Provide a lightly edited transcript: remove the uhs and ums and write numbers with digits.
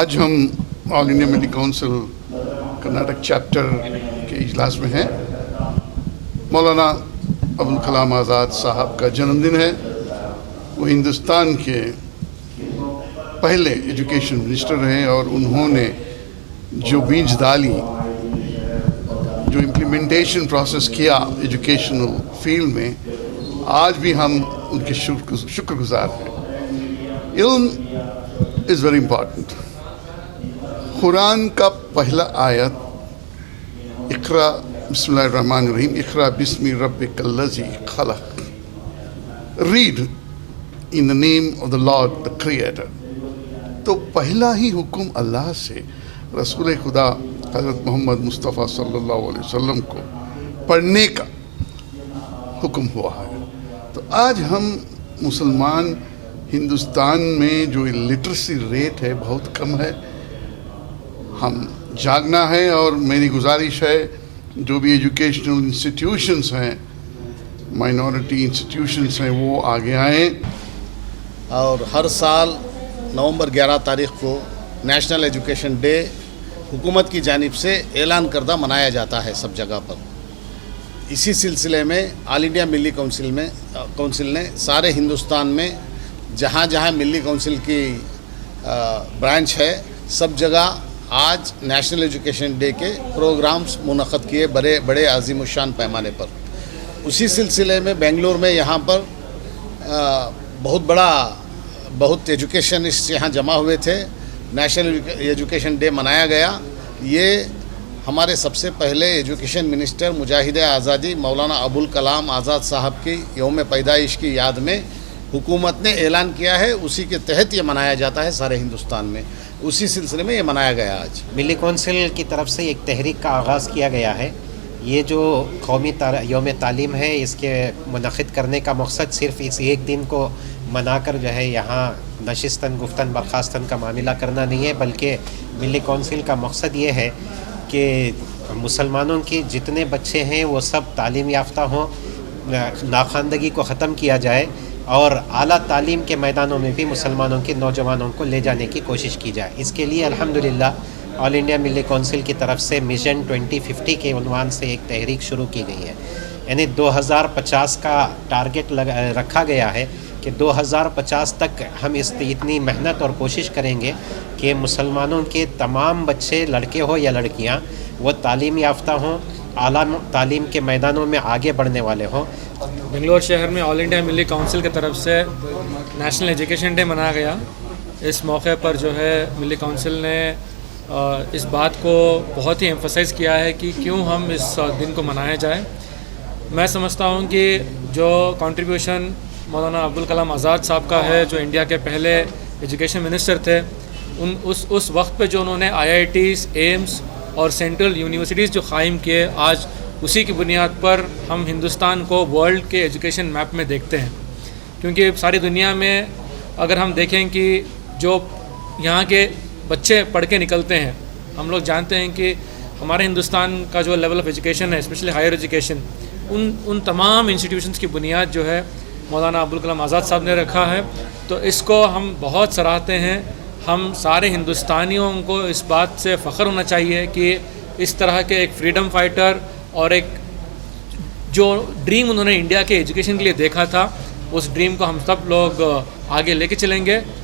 آج ہم آل انڈیا میڈی کونسل کرناٹک چیپٹر کے اجلاس میں ہیں. مولانا ابوالکلام آزاد صاحب کا جنم دن ہے. وہ ہندوستان کے پہلے ایجوکیشن منسٹر ہیں اور انہوں نے جو بیج ڈالی، جو امپلیمنٹیشن پروسیس کیا ایجوکیشنل فیلڈ میں، آج بھی ہم ان کے شکر گزار ہیں. علم از ویری امپارٹنٹ. قرآن کا پہلا آیت اقرا بسم اللہ الرحمن الرحیم، اقرا بسم ربک الذی خلق، read in the name of the Lord the Creator. تو پہلا ہی حکم اللہ سے رسول خدا حضرت محمد مصطفیٰ صلی اللہ علیہ وسلم کو پڑھنے کا حکم ہوا ہے. تو آج ہم مسلمان ہندوستان میں جو لٹریسی ریٹ ہے بہت کم ہے. ہم جاگنا ہے اور میری گزارش ہے جو بھی ایجوکیشنل انسٹیٹیوشنس ہیں، مائنورٹی انسٹیٹیوشنس ہیں، وہ آگے آئیں. اور ہر سال نومبر 11 تاریخ کو نیشنل ایجوکیشن ڈے حکومت کی جانب سے اعلان کردہ منایا جاتا ہے سب جگہ پر. اسی سلسلے میں آل انڈیا ملی کونسل نے سارے ہندوستان میں جہاں جہاں ملی کونسل کی برانچ ہے سب جگہ آج نیشنل ایجوکیشن ڈے کے پروگرامز منعقد کیے بڑے عظیم الشان پیمانے پر. اسی سلسلے میں بنگلور میں یہاں پر بہت ایجوکیشنسٹ یہاں جمع ہوئے تھے. نیشنل ایجوکیشن ڈے منایا گیا. یہ ہمارے سب سے پہلے ایجوکیشن منسٹر مجاہد آزادی مولانا ابوالکلام آزاد صاحب کی یوم پیدائش کی یاد میں حکومت نے اعلان کیا ہے. اسی کے تحت یہ منایا جاتا ہے سارے ہندوستان میں. اسی سلسلے میں یہ منایا گیا. آج ملی کونسل کی طرف سے ایک تحریک کا آغاز کیا گیا ہے. یہ جو قومی یوم تعلیم ہے، اس کے منعقد کرنے کا مقصد صرف اس ایک دن کو منا کر جو ہے یہاں نشستن گفتن برخاستن کا معاملہ کرنا نہیں ہے، بلکہ ملی کونسل کا مقصد یہ ہے کہ مسلمانوں کے جتنے بچے ہیں وہ سب تعلیم یافتہ ہوں، ناخواندگی کو ختم کیا جائے اور اعلیٰ تعلیم کے میدانوں میں بھی مسلمانوں کے نوجوانوں کو لے جانے کی کوشش کی جائے. اس کے لیے الحمدللہ آل انڈیا ملی کونسل کی طرف سے مشن 2050 کے عنوان سے ایک تحریک شروع کی گئی ہے. یعنی 2050 کا ٹارگٹ رکھا گیا ہے کہ 2050 تک ہم اتنی محنت اور کوشش کریں گے کہ مسلمانوں کے تمام بچے، لڑکے ہو یا لڑکیاں، وہ تعلیم یافتہ ہوں، اعلیٰ تعلیم کے میدانوں میں آگے بڑھنے والے ہوں. بنگلور شہر میں آل انڈیا ملی کونسل کی طرف سے نیشنل ایجوکیشن ڈے منایا گیا. اس موقع پر جو ہے ملی کونسل نے اس بات کو بہت ہی ایمفسائز کیا ہے کہ کیوں ہم اس دن کو منایا جائے. میں سمجھتا ہوں کہ جو کنٹریبیوشن مولانا ابوالکلام آزاد صاحب کا ہے، جو انڈیا کے پہلے ایجوکیشن منسٹر تھے، اس وقت پہ جو انہوں نے IITs، ایمس اور سینٹرل یونیورسٹیز جو قائم کیے، آج اسی کی بنیاد پر ہم ہندوستان کو ورلڈ کے ایجوکیشن میپ میں دیکھتے ہیں. کیونکہ ساری دنیا میں اگر ہم دیکھیں کہ جو یہاں کے بچے پڑھ کے نکلتے ہیں، ہم لوگ جانتے ہیں کہ ہمارے ہندوستان کا جو لیول آف ایجوکیشن ہے، اسپیشلی ہائر ایجوکیشن، ان تمام انسٹیٹیوشنس کی بنیاد جو ہے مولانا ابوالکلام آزاد صاحب نے رکھا ہے. تو اس کو ہم بہت سراہتے ہیں. ہم سارے ہندوستانیوں کو اس بات سے فخر ہونا چاہیے کہ اس طرح کے ایک فریڈم فائٹر اور ایک جو ڈریم انہوں نے انڈیا کے ایجوکیشن کے لیے دیکھا تھا، اس ڈریم کو ہم سب لوگ آگے لے کے چلیں گے.